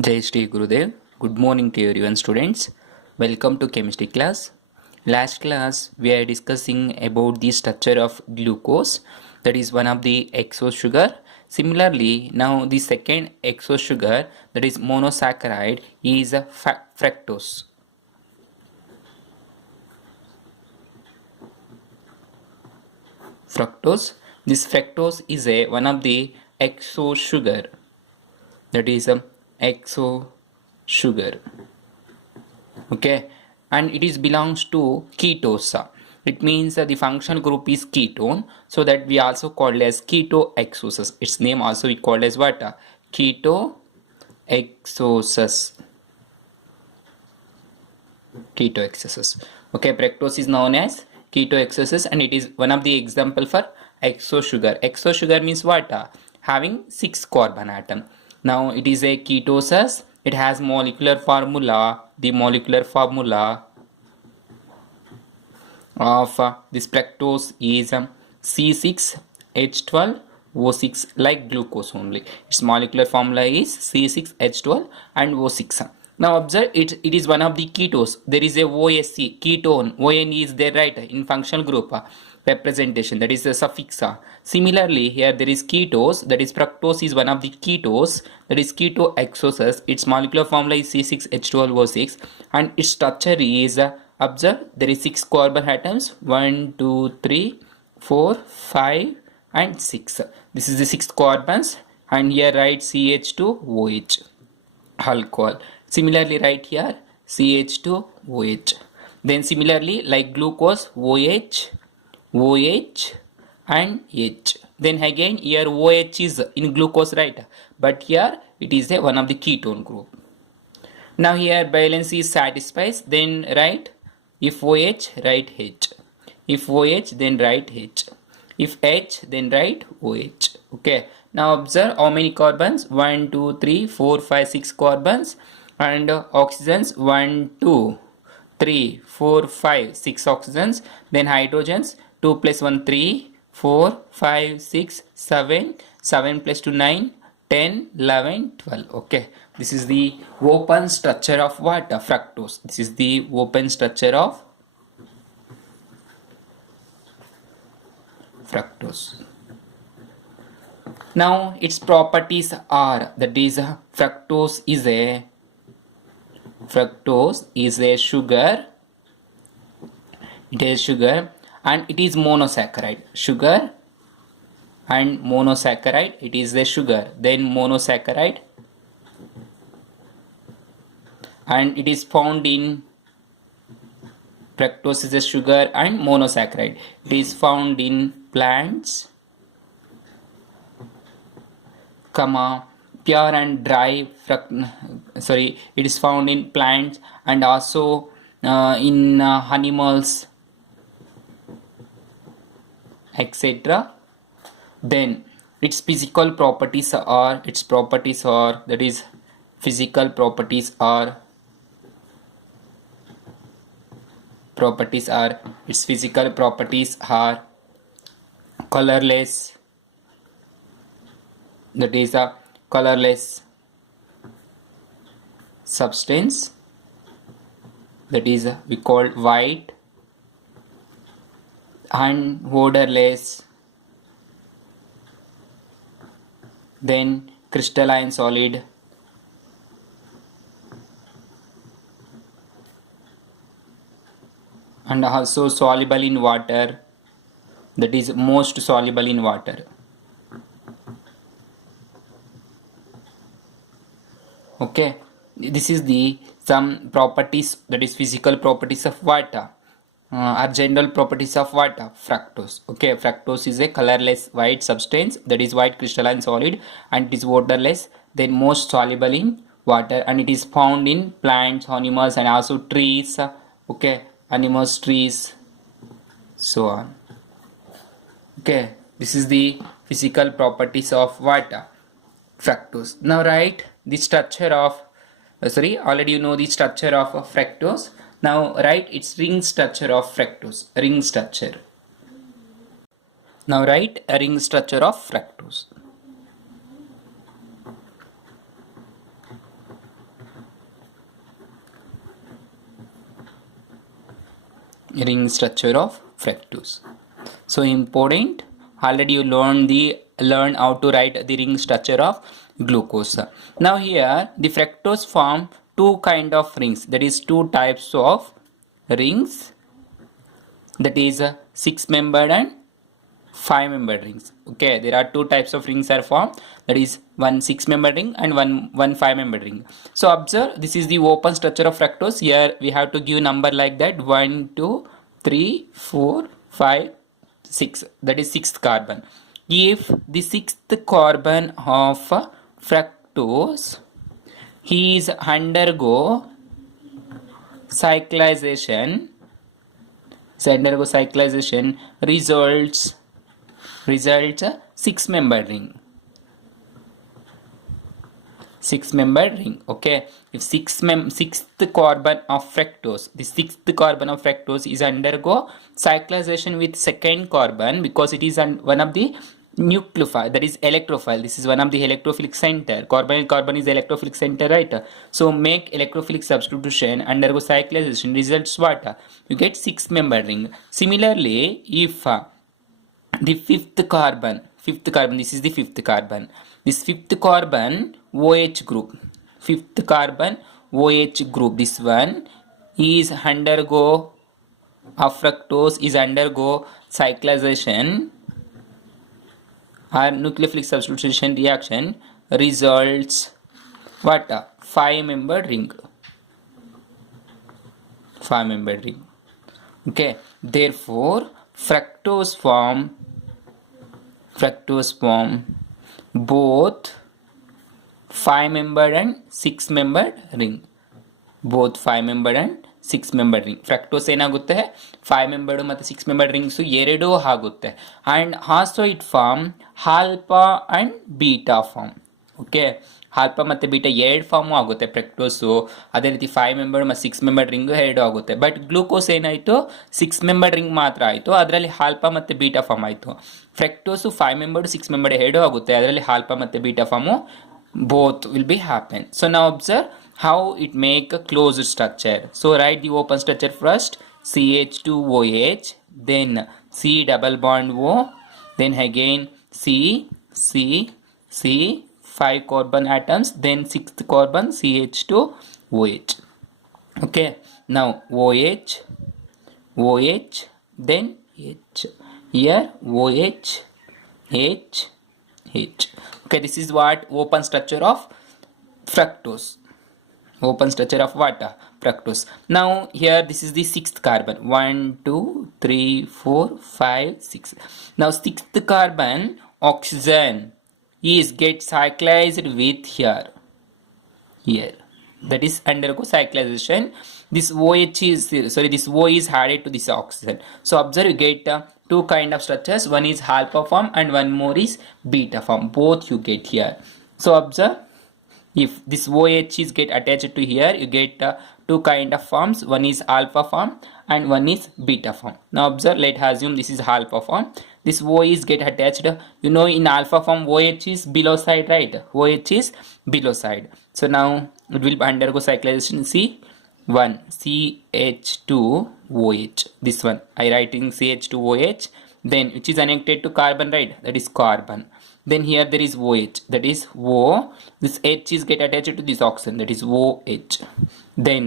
Jai Shri Gurudev. Good morning to everyone, students. Welcome to chemistry class. Last class we are discussing about the structure of glucose, that is one of the exo sugar. Similarly, now the second exo sugar, that is monosaccharide, is fructose. This fructose is one of the exo sugar, that is exo sugar. Okay, and it is belongs to ketose. It means the functional group is ketone, so that we also called as ketoexosis. Its name also we called as what? Ketoexosis. Okay, fructose is known as ketoexosis, and it is one of the example for exo sugar. Exo sugar means what? Having 6 carbon atom. Now it is a ketosis. It has molecular formula. The molecular formula of this fructose is C6H12O6, like glucose only. Its molecular formula is C6H12 and O6. Now observe it is one of the ketones. There is a OSC, ketone. ON is there, right, in functional group representation, that is the suffix. Similarly, here there is ketose, that is fructose is one of the ketones, that is ketoexosis. Its molecular formula is C6H12O6 and its structure is observe there is 6 carbon atoms, 1, 2, 3, 4, 5 and 6. This is the 6 carbons, and here write CH2OH alcohol. Similarly write here CH2OH. Then similarly like glucose OH, OH and H. Then again here OH is in glucose, right, but here it is one of the ketone group. Now here balance is satisfied, then write if OH write H, if OH then write H, if H then write OH. Okay, now observe how many carbons, 1, 2, 3, 4, 5, 6 carbons, and oxygens 1, 2, 3, 4, 5, 6 oxygens. Then hydrogens 2 plus 1 3, 4, 5, 6, 7, 7 plus 2 9, 10, 11, 12. Okay, this is the open structure of what? Fructose. This is the open structure of fructose. Now its properties are, that is fructose is a sugar. It is sugar and it is monosaccharide. Sugar and monosaccharide, it is a sugar, then monosaccharide, and it is found in fructose is a sugar and monosaccharide. It is found in plants, pure and dry it is found in plants and also in animals, etc. Then its physical properties are its physical properties are its physical properties are colorless, that is a colorless substance, that is we call white, and odorless, then crystalline solid, and also soluble in water, that is most soluble in water. Okay, this is the some properties, that is physical properties of water, are general properties of water, fructose. Okay, fructose is a colorless white substance, that is white crystalline solid, and it is odorless, then most soluble in water, and it is found in plants, animals and also trees. Okay, animals, trees, so on. Okay, this is the physical properties of water, fructose. Now write the structure of already you know the structure of fructose. Now write its ring structure of fructose, ring structure. Now write a ring structure of fructose. ring structure of fructose. So important. Already you learn how to write the ring structure of glucose. Now here the fructose form two kind of rings. That is two types of rings. That is 6-membered and 5-membered rings. Okay, there are two types of rings are formed. That is one 6-membered ring and one 5-membered ring. So observe, this is the open structure of fructose. Here we have to give number like that: 1, 2, 3, 4, 5, 6. That is sixth carbon. If the sixth carbon of fructose is undergo cyclization, results 6-membered ring. 6-membered ring. Okay, if sixth carbon of fructose, the sixth carbon of fructose is undergo cyclization with second carbon, because it is one of the nucleophile, that is electrophile. This is one of the electrophilic center. Carbon is electrophilic center, right? So make electrophilic substitution, undergo cyclization, results what? You get 6-membered ring. Similarly, if the fifth carbon, this is the fifth carbon. This fifth carbon OH group, fifth carbon OH group, this one is undergo of fructose is undergo cyclization or nucleophilic substitution reaction, results what? 5-membered ring. 5-membered ring. Okay, therefore fructose form both 5-membered and 6-membered ring. Both 5-membered and 6-membered ring. Fructose ಏನಾಗುತ್ತೆ 5-membered ಮತ್ತು 6-membered rings ಎರಡೂ ಆಗುತ್ತೆ. And also it form alpha and beta form. Okay, alpha ಮತ್ತು beta ಎರಡು form ಆಗುತ್ತೆ fructose. ಅದೇ ರೀತಿ 5-membered ಮತ್ತು 6-membered ರಿಂಗು ಎರಡು ಆಗುತ್ತೆ. ಬಟ್ ಗ್ಲೂಕೋಸ್ ಏನಾಯಿತು 6-membered ರಿಂಗ್ ಮಾತ್ರ ಆಯಿತು, ಅದರಲ್ಲಿ ಆಲ್ಫಾ ಮತ್ತು ಬೀಟಾ ಫಾರ್ಮ್ ಆಯಿತು. ಫ್ರಕ್ಟೋಸು 5-membered 6-membered ಎರಡು ಆಗುತ್ತೆ, ಅದರಲ್ಲಿ ಆಲ್ಫಾ ಮತ್ತು beta form both will be happen. So now observe how it make a closed structure. So write the open structure first: CH2OH, then C double bond O, then again C, 5 carbon atoms, then 6th carbon CH2OH. Okay, now OH, then H. Here OH, H. Okay, this is what open structure of fructose. Open structure of what? Fructose. Now here this is the 6th carbon. 1, 2, 3, 4, 5, 6. Now 6th carbon oxygen is get cyclized with here. That is undergo cyclization. This OH is this O is added to this oxygen. So observe, you get two kind of structures. One is alpha form and one more is beta form. Both you get here. So observe, if this OH is get attached to here, you get two kind of forms. One is alpha form and one is beta form. Now observe, let's assume this is alpha form. This O is get attached. You know, in alpha form OH is below side, right? OH is below side. So now it will undergo cyclization. See, 1 CH2OH. This one I writing CH2OH. Then which is connected to carbon, right? That is carbon. Then here there is OH. That is O. This H is get attached to this oxygen. That is OH. Then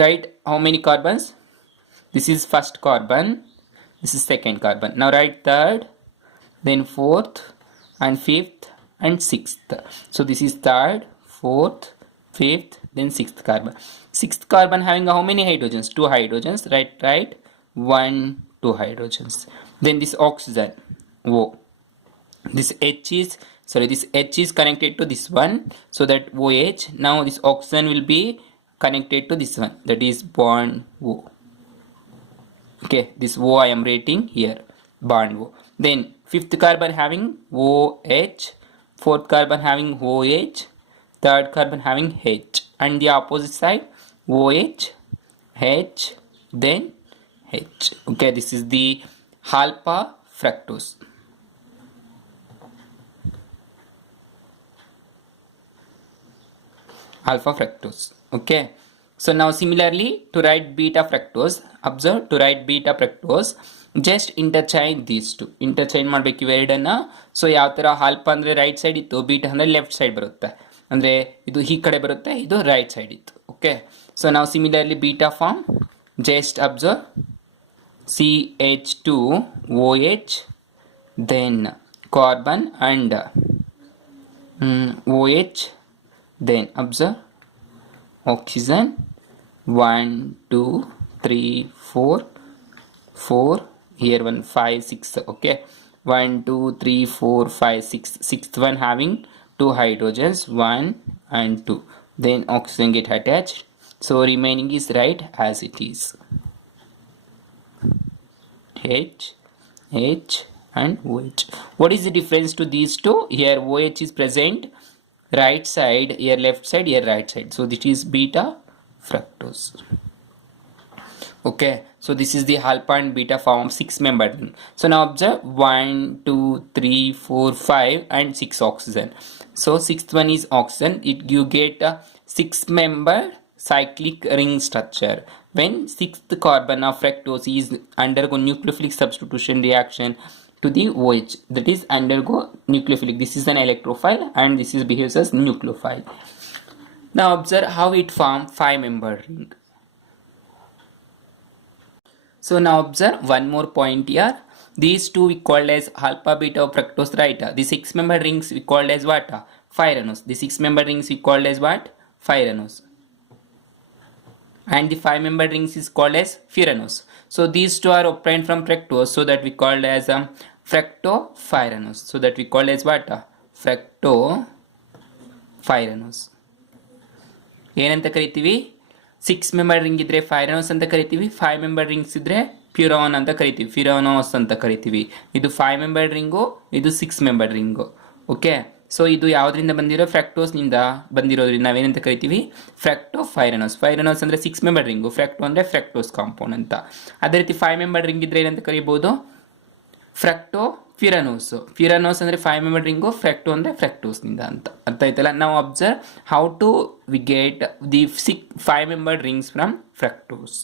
write how many carbons? This is first carbon. This is second carbon. Now write third, then fourth, and fifth, and sixth. So this is third, fourth, fifth, then sixth carbon. Sixth carbon having how many hydrogens? 2 hydrogens. Right. 1, 2 hydrogens. Then this oxygen O. This H is connected to this one, so that OH. Now this oxygen will be connected to this one, that is bond O. Okay, this O I am writing here, bond O. Then fifth carbon having OH, fourth carbon having OH, third carbon having H, and the opposite side OH, H, then H. Okay, this is the alpha fructose. Alpha fructose. Okay, So now similarly to write beta fructose, observe to write beta fructose, just interchange these two. Interchange ಮಾಡಬೇಕು ಇವೆರಡನ್ನ. So ಯಾವ ಥರ alpha ಅಂದರೆ right side ಇತ್ತು, beta ಅಂದರೆ left side ಬರುತ್ತೆ, ಅಂದರೆ ಇದು ಈ ಕಡೆ ಬರುತ್ತೆ, ಇದು ರೈಟ್ ಸೈಡ್ ಇತ್ತು. ಓಕೆ, ಸೊ ನಾವು similarly beta form, just observe CH2OH, then carbon and OH, then observe oxygen 1 2 3 4 4 here 1 5 6. Okay, 1 2 3 4 5 6, sixth one having 2 hydrogens 1 and 2, then oxygen get attached, so remaining is right as it is, H H and OH. What is the difference to these two? Here OH is present right side, here left side, here right side, so this is beta fructose. Okay, so this is the alpha and beta form of 6-membered ring. So now observe 1 2 3 4 5 and 6 oxygen. So sixth one is oxygen, you get a 6-membered cyclic ring structure. When sixth carbon of fructose is undergo nucleophilic substitution reaction to the OH, that is undergo nucleophilic, this is an electrophile and this is behaves as nucleophile. Now observe how it form 5-membered ring. So now observe one more point here. These two we called as alpha beta fructose, right? The 6-membered rings we called as what? 5-renose. The 6-membered rings we called as what? 5-renose. And the 5-membered rings is called as furanose. So these two are obtained from fructose, so that we called as fructopyranose. So that we called as what? Fructopyranose. ಏನಂತ ಕರಿತೀವಿ? 6-membered ring ಇದ್ರೆ ಫೈರನೋಸ್ ಅಂತ ಕರಿತೀವಿ, 5-membered rings ಇದ್ರೆ ಪ್ಯೂರಾನ್ ಅಂತ ಕರಿತೀವಿ, ಫಿರಾನೋಸ್ ಅಂತ ಕರಿತೀವಿ. ಇದು 5-membered ರಿಂಗು, ಇದು 6-membered ರಿಂಗು. ಓಕೆ, ಸೊ ಇದು ಯಾವುದರಿಂದ ಬಂದಿರೋ? ಫ್ರಕ್ಟೋಸ್ನಿಂದ ಬಂದಿರೋದ್ರಿಂದ ನಾವೇನಂತ ಕರಿತೀವಿ? ಫ್ರಕ್ಟೋಫೈರನೋಸ್. ಫೈರನೋಸ್ ಅಂದರೆ 6-membered ರಿಂಗು, ಫ್ರಕ್ಟೋ ಅಂದರೆ ಫ್ರಕ್ಟೋಸ್ ಕಾಂಪೌಂಡ್ ಅಂತ. ಅದೇ ರೀತಿ 5-membered ರಿಂಗ್ ಇದ್ರೆ ಏನಂತ ಕರಿಬೋದು? ಫ್ರಕ್ಟೋ ಫಿರನೋಸ್. ಫಿರನೋಸ್ ಅಂದರೆ 5-membered ರಿಂಗು, ಫ್ರಕ್ಟೋ ಅಂದರೆ ಫ್ರಕ್ಟೋಸ್ನಿಂದ ಅಂತ. ಅರ್ಥ ಆಯ್ತಲ್ಲ? ನಾವು observe how to we get the 5-membered rings from fructose.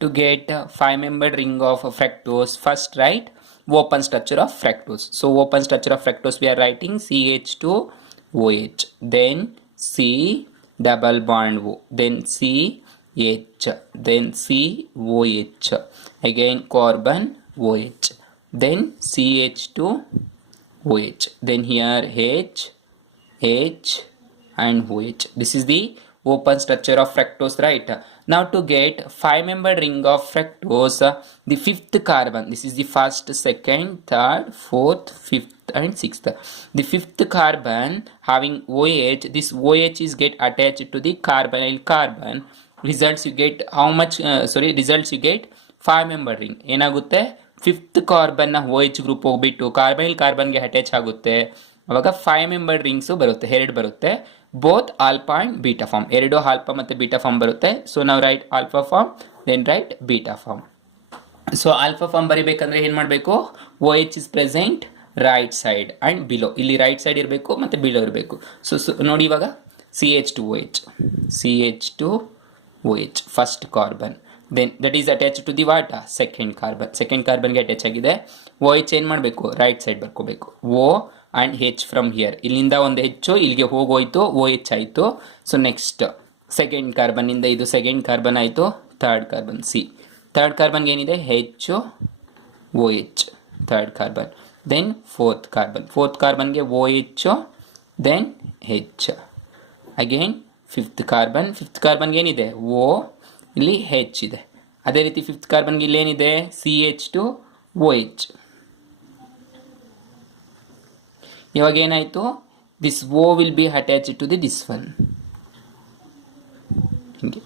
To get 5-membered ring of fructose, first write open structure of fructose. So open structure of fructose we are writing CH2OH, then C double bond O, then CH, then COH, again carbon OH, then CH2OH, then here H and OH. This is the open structure of fructose, right? Now to get 5-membered ring of fructose, the 5th carbon, this is the first, second, third, fourth, fifth and sixth. The 5th carbon having OH, this OH is get attached to the carbonyl carbon. Results you get how much? Results you get 5-membered ring. ಏನಾಗುತ್ತೆ? 5th carbon ನ OH group ಹೋಗ್ಬಿಟ್ಟು ಕಾರ್ಬನಿಲ್ ಕಾರ್ಬನ್ಗೆ attach ಆಗುತ್ತೆ. ಅವಾಗ 5-membered rings ಬರುತ್ತೆ, 2 ಬರುತ್ತೆ. Both alpha and beta form, 2 alpha ಮತ್ತು beta form ಬರುತ್ತೆ. So ನಾವು write alpha form, then write beta form. So alpha form ಬರಿಬೇಕಂದ್ರೆ ಏನು ಮಾಡಬೇಕು? OH is present right side and below. ಇಲ್ಲಿ ರೈಟ್ ಸೈಡ್ ಇರಬೇಕು ಮತ್ತು ಬಿಲೋ ಇರಬೇಕು. ಸೊ ನೋಡಿ ಇವಾಗ CH2OH first carbon, then that is attach to the what? Second carbon. Second ಕಾರ್ಬನ್ಗೆ ಅಟ್ಯಾಚ್ ಆಗಿದೆ. OH ಏನು ಮಾಡಬೇಕು? ರೈಟ್ ಸೈಡ್ ಬರ್ಕೋಬೇಕು. O and H from here. ಇಲ್ಲಿಂದ ಒಂದು ಹೆಚ್ಚು ಇಲ್ಲಿಗೆ ಹೋಗೋಯ್ತು, OH ಆಯಿತು. ಸೊ ನೆಕ್ಸ್ಟ್ ಸೆಕೆಂಡ್ ಕಾರ್ಬನ್ ಇಂದ ಇದು ಸೆಕೆಂಡ್ ಕಾರ್ಬನ್ ಆಯಿತು, ಥರ್ಡ್ ಕಾರ್ಬನ್ C. ಥರ್ಡ್ ಕಾರ್ಬನ್ಗೆ ಏನಿದೆ? HOH, third carbon. Then fourth carbon, fourth ಕಾರ್ಬನ್ಗೆ OH, then H. Again fifth carbon, fifth ಕಾರ್ಬನ್ಗೆ ಏನಿದೆ? O, ಇಲ್ಲಿ H ಇದೆ. ಅದೇ ರೀತಿ ಫಿಫ್ತ್ ಕಾರ್ಬನ್ಗೆ ಇಲ್ಲೇನಿದೆ? CH2OH. ಇವಾಗ ಏನಾಯಿತು? This O will be attach to this one. ಹೀಗೆ.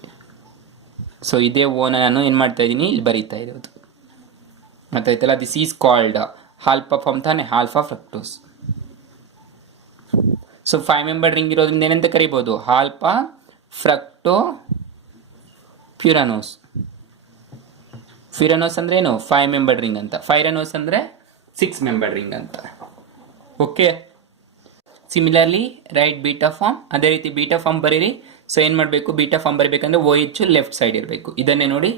ಸೊ ಇದೇ ಓನ ನಾನು ಏನು ಮಾಡ್ತಾ ಇದ್ದೀನಿ? ಇಲ್ಲಿ ಬರೀತಾ ಇರೋದು. ಗೊತ್ತಾಯ್ತಲ್ಲ? This is called alpha form ತಾನೆ, alpha fructose. So 5-membered ring ಇರೋದ್ರಿಂದ ಏನಂತ ಕರಿಬೋದು? ಆಲ್ಫಾ ಫ್ರಕ್ಟೋ ಫ್ಯೂರಾನೋಸ್. ಫ್ಯೂರಾನೋಸ್ ಅಂದರೆ ಏನು? 5-membered ರಿಂಗ್ ಅಂತ. ಫೈರನೋಸ್ ಅಂದರೆ 6-membered ರಿಂಗ್ ಅಂತ. Okay, similarly write beta form, ಅದೇ ರೀತಿ ಬೀಟಾ ಫಾರ್ಮ್ ಬರೀರಿ. ಸೊ ಏನು ಮಾಡಬೇಕು, ಬೀಟಾ ಫಾರ್ಮ್ ಬರೀಬೇಕಂದ್ರೆ ಓ ಎಚ್ ಲೆಫ್ಟ್ ಸೈಡ್ ಇರಬೇಕು. ಇದನ್ನೇ ನೋಡಿ,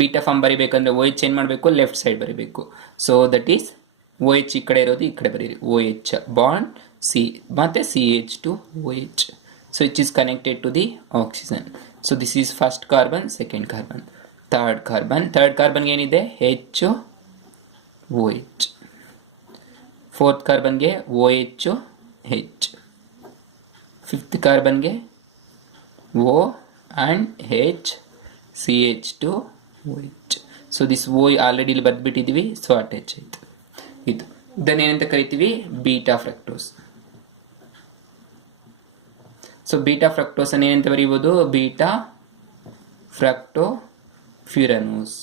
ಬೀಟಾ ಫಾರ್ಮ್ ಬರೀಬೇಕಂದ್ರೆ ಓ ಎಚ್ ಏನು ಮಾಡಬೇಕು, ಲೆಫ್ಟ್ ಸೈಡ್ ಬರೀಬೇಕು. So that is O H ಈ ಕಡೆ ಇರೋದು ಈ ಕಡೆ ಬರೀರಿ, ಓ ಎಚ್ ಬಾಂಡ್ ಸಿ ಮತ್ತು C H two O H. So it is connected to the oxygen. So this is first carbon, second carbon, third carbon. Third ಕಾರ್ಬನ್ಗೆ ಏನಿದೆ, H O H. Fourth ಕಾರ್ಬನ್ಗೆ ಓ ಎಚ್ ಹೆಚ್. ಫಿಫ್ತ್ ಕಾರ್ಬನ್ಗೆ O and H C H two O H. So this O already ಇಲ್ಲಿ ಬರೆದ್ಬಿಟ್ಟಿದ್ದೀವಿ, so attach ಆಯಿತು. ಇದನ್ನೇನಂತ ಕರಿತೀವಿ, beta fructose. So beta fructose ಅನ್ನು ಏನಂತ ಬರೀಬೋದು, beta fructofuranose.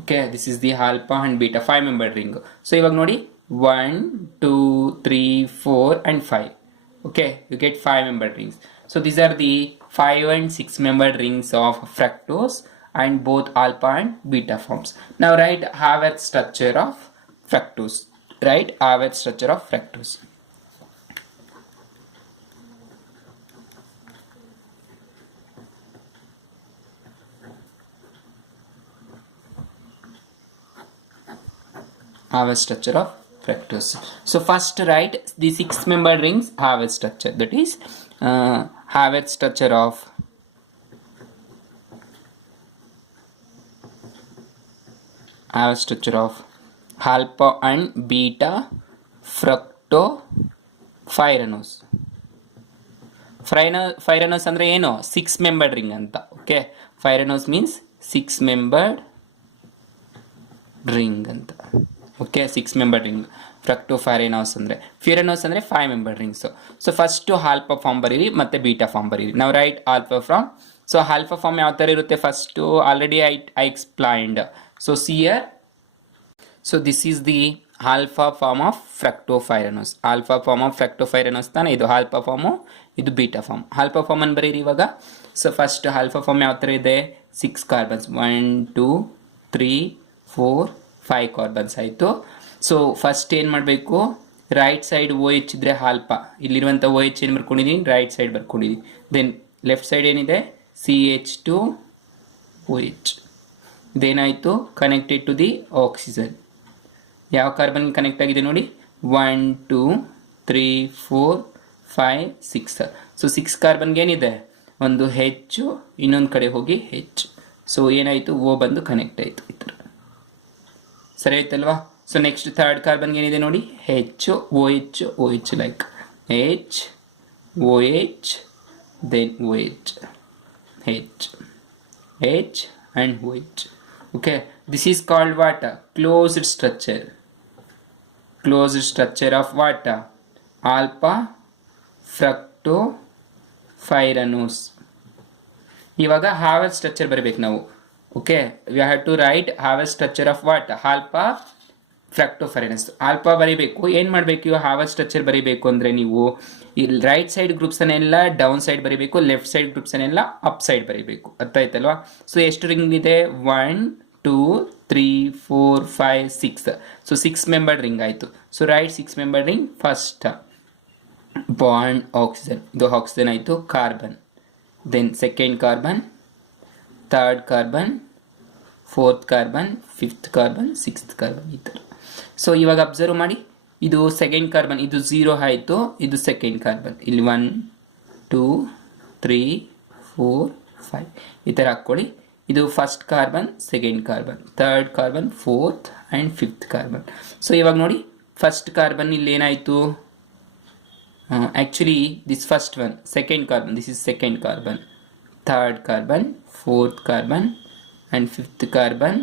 Okay, this is the alpha and beta 5 membered ring. So ಇವಾಗ ನೋಡಿ 1 2 3 4 and 5. Okay, you get 5 membered rings. So these are the 5 and 6 membered rings of fructose and both alpha and beta forms. Now write Haworth structure of fructose. Write Haworth structure of fructose. Haworth structure of fructose. So first write the 6 membered rings Haworth structure. That is Haworth structure of alpha and beta fructopyranose. Pyranose ಅಂದ್ರೆ ಏನು, 6 membered ring ಅಂತ. ಓಕೆ, pyranose means 6 membered ring ಅಂತ. ಓಕೆ, 6 membered ring. Fructopyranose ಅಂದರೆ, furanose ಅಂದರೆ 5 membered rings. So first alpha form ಬರೀರಿ ಮತ್ತು ಬೀಟಾ ಫಾರ್ಮ್ ಬರೀರಿ. ನಾವು write alpha form. So alpha form ಯಾವ ಥರ ಇರುತ್ತೆ, first already I explained. So ಸಿಯರ್, so this is the alpha form of fructopyranose. Alpha form of fructopyranose ತಾನೆ ಇದು ಆಲ್ಫಾ ಫಾರ್ಮು, ಇದು ಬೀಟಾ ಫಾರ್ಮ್. ಆಲ್ಫಾ ಫಾರ್ಮ್ ಅನ್ನು ಬರೀರಿ ಇವಾಗ. ಸೊ ಫಸ್ಟ್ ಆಲ್ಫಾ ಫಾರ್ಮ್ ಯಾವ ಥರ ಇದೆ, 6 ಕಾರ್ಬನ್ಸ್, 1 2 3 4 5 ಕಾರ್ಬನ್ಸ್ ಆಯಿತು. ಸೊ ಫಸ್ಟ್ ಏನು ಮಾಡಬೇಕು, ರೈಟ್ ಸೈಡ್ ಓ ಎಚ್ ಇದ್ದರೆ ಆಲ್ಫಾ, ಇಲ್ಲಿರುವಂಥ ಓ ಎಚ್ ಏನು ಬರ್ಕೊಂಡಿದ್ದೀನಿ, ರೈಟ್ ಸೈಡ್ ಬರ್ಕೊಂಡಿದ್ದೀನಿ. ದೆನ್ ಲೆಫ್ಟ್ ಸೈಡ್ ಏನಿದೆ, C H two O H. ಇದೇನಾಯಿತು, ಕನೆಕ್ಟೆಡ್ ಟು ದಿ ಆಕ್ಸಿಜನ್. ಯಾವ ಕಾರ್ಬನ್ ಕನೆಕ್ಟ್ ಆಗಿದೆ ನೋಡಿ, 1 2 3 4 5 6. ಸೊ 6 ಕಾರ್ಬನ್ಗೆ ಏನಿದೆ, ಒಂದು ಹೆಚ್ಚು, ಇನ್ನೊಂದು ಕಡೆ ಹೋಗಿ ಹೆಚ್. ಸೊ ಏನಾಯಿತು, ಓ ಬಂದು ಕನೆಕ್ಟ್ ಆಯಿತು ಈ ಥರ. ಸರಿ ಆಯ್ತಲ್ವಾ. ಸೊ ನೆಕ್ಸ್ಟ್ ಥರ್ಡ್ ಕಾರ್ಬನ್ಗೆ ಏನಿದೆ ನೋಡಿ, H O H O H, like H O H, then O H, H H and O H. Okay, this is called what, closed structure. Closed structure of what, alpha fructopyranose. ಇವಾಗ Haworth structure ಬರಬೇಕು ನಾವು. Okay, we have to write Haworth structure of what, alpha fructopyranose. Alpha ಬರೀಬೇಕು. ಏನು ಮಾಡಬೇಕು, Haworth structure ಬರೀಬೇಕು ಅಂದರೆ ನೀವು ಇಲ್ಲಿ ರೈಟ್ ಸೈಡ್ ಗ್ರೂಪ್ಸನ್ನೆಲ್ಲ ಡೌನ್ ಸೈಡ್ ಬರೀಬೇಕು, ಲೆಫ್ಟ್ ಸೈಡ್ ಗ್ರೂಪ್ಸನ್ನೆಲ್ಲ ಅಪ್ ಸೈಡ್ ಬರೀಬೇಕು. ಅರ್ಥ ಆಯ್ತಲ್ವಾ. ಸೊ ಎಷ್ಟು ರಿಂಗ್ ಇದೆ, 1 2 3 4 5 6. ಸೊ 6 membered ring ಆಯಿತು. So right 6 membered ring. First bond oxygen, ಇದು ಆಕ್ಸಿಜನ್ ಆಯಿತು, carbon. Then second carbon, third carbon, fourth carbon, fifth carbon, sixth carbon, ಈ ಥರ. ಸೊ ಇವಾಗ ಅಬ್ಸರ್ವ್ ಮಾಡಿ, ಇದು ಸೆಕೆಂಡ್ ಕಾರ್ಬನ್, ಇದು 0 ಆಯಿತು, ಇದು ಸೆಕೆಂಡ್ ಕಾರ್ಬನ್. ಇಲ್ಲಿ 1 2 3 4 5 ಈ ಥರ ಹಾಕ್ಕೊಳ್ಳಿ. ಇದು first carbon, second carbon, third carbon, fourth and fifth carbon. So ಇವಾಗ ನೋಡಿ, ಫಸ್ಟ್ ಕಾರ್ಬನ್ ಇಲ್ಲಿ ಏನಾಯಿತು, actually this first one, second carbon, this is second carbon, third carbon, fourth carbon and fifth carbon,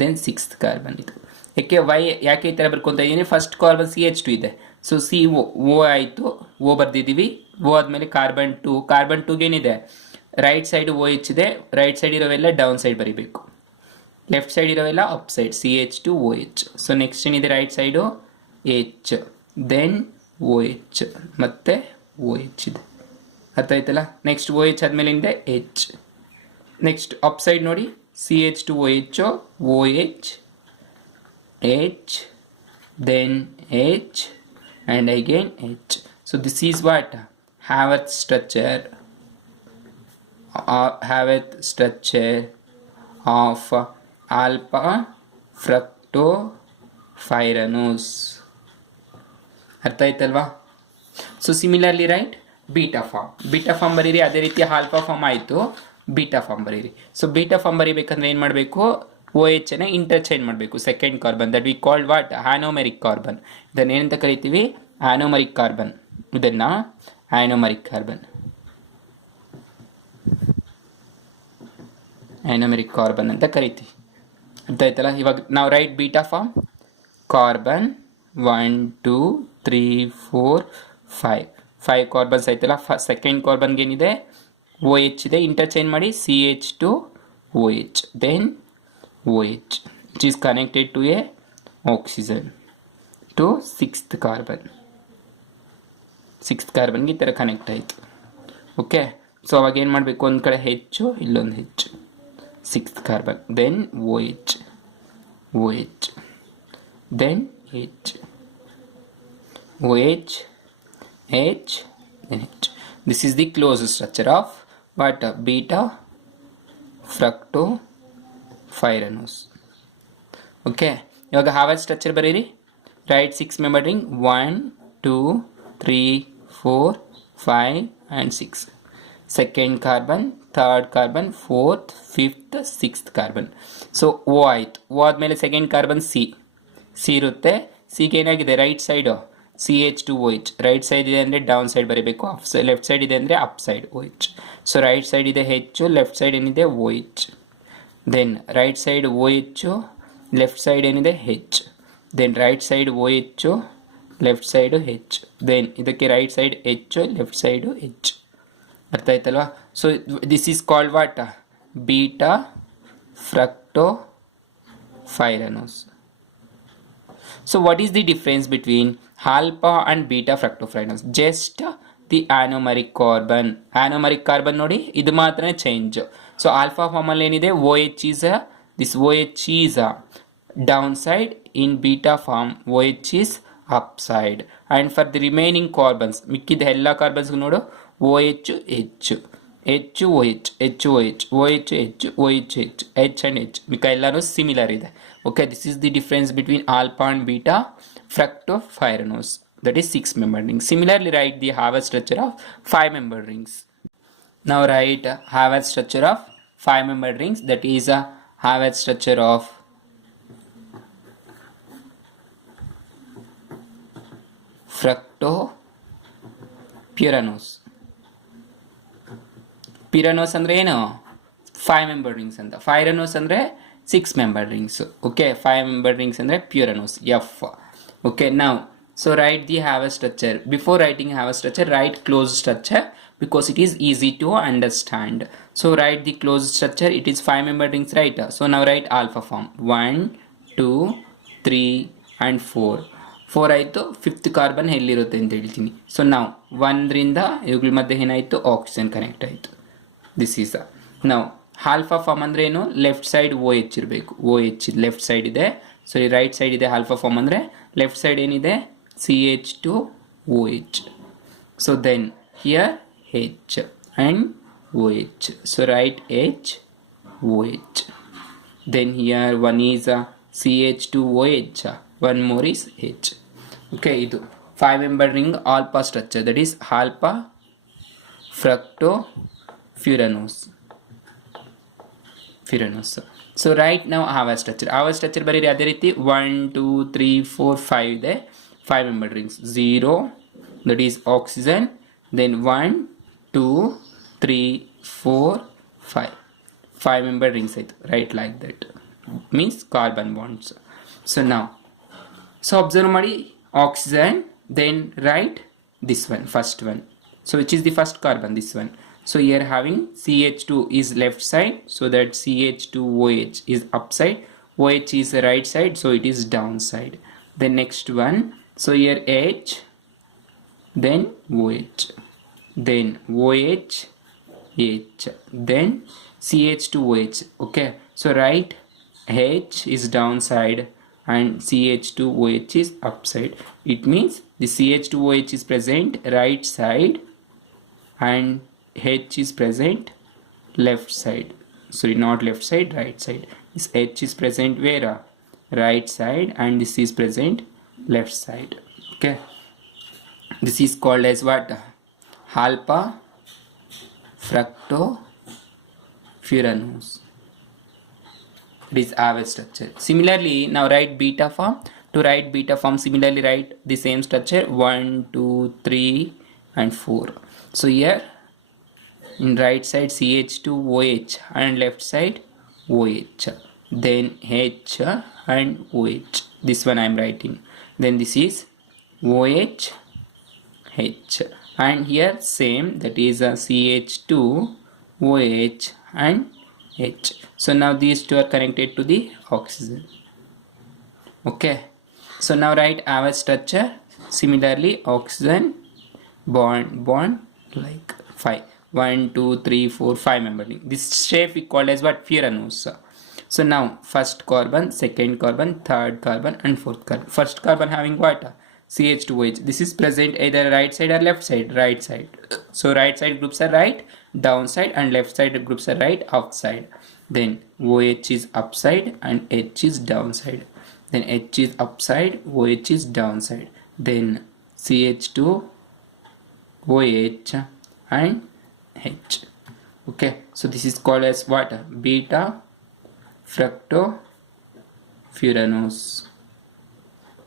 then sixth carbon. ಇದು ಯಾಕೆ ಈ ಥರ ಬರ್ಕೊತಾ ಇದ್ದೀನಿ, ಫಸ್ಟ್ ಕಾರ್ಬನ್ CH2 ಇದೆ. ಸೊ CO ಆಯಿತು, ಓ ಬರ್ದಿದ್ದೀವಿ. ಓ ಆದಮೇಲೆ ಕಾರ್ಬನ್ 2, ಕಾರ್ಬನ್ 2ಗೆ ಏನಿದೆ, ರೈಟ್ ಸೈಡ್ OH ಇದೆ, ರೈಟ್ ಸೈಡ್ ಇರೋವೆಲ್ಲ ಡೌನ್ ಸೈಡ್ ಬರೀಬೇಕು, ಲೆಫ್ಟ್ ಸೈಡ್ ಇರೋವೆಲ್ಲ up side, CH2OH. So next ಏನಿದೆ, right side H, then OH ಮತ್ತು OH ಇದೆ. ಅರ್ಥ ಆಯ್ತಲ್ಲ. ನೆಕ್ಸ್ಟ್ OH ಆದಮೇಲೆ ಏನಿದೆ, H. ನೆಕ್ಸ್ಟ್ ಅಪ್ ಸೈಡ್ ನೋಡಿ, CH2OH, OH, H, then H, and again H. So this is what Haworth structure of alpha fructopyranose. ಅರ್ಥ ಆಯ್ತಲ್ವಾ? So similarly write beta form ಬರೀರಿ. ಅದೇ ರೀತಿ ಆಲ್ಫಾ ಫಾರ್ಮ್ ಆಯಿತು, ಬೀಟಾ ಫಾರ್ಮ್ ಬರೀರಿ. ಸೊ ಬೀಟಾ ಫಾರ್ಮ್ ಬರೀಬೇಕಂದ್ರೆ ಏನು ಮಾಡಬೇಕು? OH ಅನ್ನ ಇಂಟರ್ಚೇಂಜ್ ಮಾಡಬೇಕು. Second carbon that we called what? Anomeric carbon. ಇದನ್ನು ಏನಂತ ಕರಿತೀವಿ? Anomeric carbon. ಇದನ್ನು ಆನೋಮರಿಕ್ ಕಾರ್ಬನ್ ಅಂತ ಕರಿತೀವಿ. ಅರ್ಥ ಆಯ್ತಲ್ಲ? ಇವಾಗ ನಾವು write beta form carbon 1 2 3 4 5 carbons ಆಯ್ತಲ್ಲ. ಸೆಕೆಂಡ್ ಕಾರ್ಬನ್ಗೆ ಏನಿದೆ? OH ಇದೆ. ಇಂಟರ್ಚೇಂಜ್ ಮಾಡಿ CH2OH, then OH which is connected to a oxygen to sixth ಕಾರ್ಬನ್ಗೆ ಈ ಥರ ಕನೆಕ್ಟ್ ಆಯಿತು. ಓಕೆ, ಸೊ ಅವಾಗ ಏನು ಮಾಡಬೇಕು? ಒಂದು ಕಡೆ ಹೆಚ್ಚು, ಇಲ್ಲೊಂದು ಹೆಚ್ಚು, sixth carbon, then OH, then H, OH, H, then H. This is the closed structure of what? Beta fructopyranose. Okay, ಇವಾಗ ಹಾವರ್ತ್ ಸ್ಟ್ರಕ್ಚರ್ ಬರೀರಿ. Right 6 member ring 1 2 3 4 5 and 6. Second carbon, third carbon, fourth, fifth, sixth carbon. So O ಆಯಿತು. O ಆದಮೇಲೆ second carbon C ಇರುತ್ತೆ. ಸಿಗೆ ಏನಾಗಿದೆ? Right side CH2OH. Right side ಇದೆ ಅಂದರೆ down side ಬರೀಬೇಕು, ಲೆಫ್ಟ್ ಸೈಡ್ ಇದೆ ಅಂದರೆ up side OH. So right side ಇದೆ ಹೆಚ್ಚು, ಲೆಫ್ಟ್ ಸೈಡ್ ಏನಿದೆ? OH. Then right side OH, left side ಏನಿದೆ? H. Then right side OH, left side H. Then ಇದಕ್ಕೆ right side H, left side H. ಅರ್ಥ ಆಯ್ತಲ್ವಾ? So this is called what? Beta fructopyranose. So what is the difference between alpha and beta fructopyranose? Just the anomeric carbon ನೋಡಿ, ಇದು ಮಾತ್ರ change. So alpha form ಅಲ್ಲಿ ಏನಿದೆ? OH is down side. In beta form OH is up side. And for the remaining carbons, ಮಿಕ್ಕಿದ ಎಲ್ಲ carbons ನೋಡು, OH H, HOH, HOH, OH H, OH H, H and H, ಮಿಕ್ಕ ಎಲ್ಲನೂ similar ಇದೆ. Okay, this is the difference between alpha and beta fructopyranose, that is 6 member ring. Similarly, write the Haworth structure of 5 member rings. Now write Haworth structure of 5 member rings, that is a Haworth structure of fructopyranose. Pyranose ಅಂದ್ರೆ ಏನು? 5 member rings ಅಂತ. Pyranose ಅಂದ್ರೆ 6 member rings. Okay, 5 member rings ಅಂದ್ರೆ Pyranose, F. Okay, now so write the Haworth structure. Before writing Haworth structure, write closed structure because it is easy to understand. So write the closed structure. It is 5 member rings, right? So now write alpha form 1 2 3 and 4 ಆಯಿತು. Fifth carbon ಎಲ್ಲಿರುತ್ತೆ ಅಂತ ಹೇಳ್ತೀನಿ. So ನಾವು 1 ರಿಂದ ಇವುಗಳ ಮಧ್ಯೆ ಏನಾಯಿತು? Oxygen connect ಆಯಿತು. ದಿಸ್ ಈಸ್ ನಾವು ಆಲ್ಫಾ ಫಾರ್ಮ್ ಅಂದರೆ ಏನು? ಲೆಫ್ಟ್ ಸೈಡ್ OH ಇರಬೇಕು. OH ಲೆಫ್ಟ್ ಸೈಡ್ ಇದೆ. ಸೊ ಈ ರೈಟ್ ಸೈಡ್ ಇದೆ ಆಲ್ಫಾ ಫಾರ್ಮ್ ಅಂದರೆ. ಲೆಫ್ಟ್ ಸೈಡ್ ಏನಿದೆ? CH2OH. So then here H and OH. So right H, OH. Then here one is CH2OH, one more is H. Okay, ಇದು 5 member ring alpha structure, that is alpha fructopyranose. So right now Haworth structure ಬರೀರಿ. ಅದೇ ರೀತಿ 1 2 3 4 5 ಇದೆ. 5 member rings. 0, that is oxygen. Then 1 2 3 4 5 member rings ಆಯಿತು. Right, like that means carbon bonds. So now, so observe ಮಾಡಿ oxygen, then write this one, first one. So which is the first carbon? This one. So here having CH2 is left side, so that CH2OH is upside, OH is right side, so it is downside. The next one, so here H, then OH, then OH, H, then CH2OH. Okay, so write H is downside and CH2OH is upside. It means the CH2OH is present right side and H is present left side. Sorry, not left side, right side. This H is present where? Right side, and this is present left side. Okay, this is called as what? Alpha fructofuranose. It is Haworth structure. Similarly, now write beta form. To write beta form, similarly write the same structure 1, 2, 3 and 4. So here in right side CH2OH and left side OH, then H and OH. This one I am writing. Then this is OH H, and here same, that is a CH2OH and H. So now these two are connected to the oxygen. Okay, so now write Haworth structure. Similarly, oxygen bond like 5. 1, 2, 3, 4, 5 member link. This shape we call as what? Furanose. So now first carbon, second carbon, third carbon and fourth carbon. First carbon having what? CH2OH. This is present either right side or left side? Right side. So right side groups are right downside and left side groups are right upside. Then OH is upside and H is downside. Then H is upside, OH is downside. Then CH2OH and H. Okay, so this is called as what? Beta fructofuranose.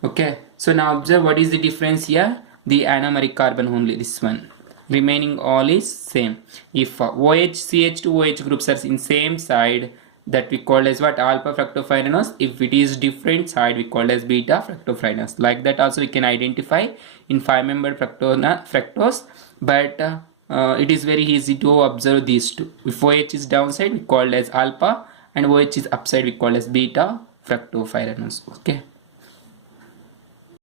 Okay, so now observe what is the difference here. The anomeric carbon only, this one. Remaining all is same. If OH, CH2OH groups are in same side, that we call as what? Alpha fructofuranose. If it is different side, we call as beta fructofuranose. Like that also we can identify in 5-membered fructose, but it is very easy to observe these two. If OH is downside, we call as alpha, and OH is upside, we call as beta fructofuranose. Okay.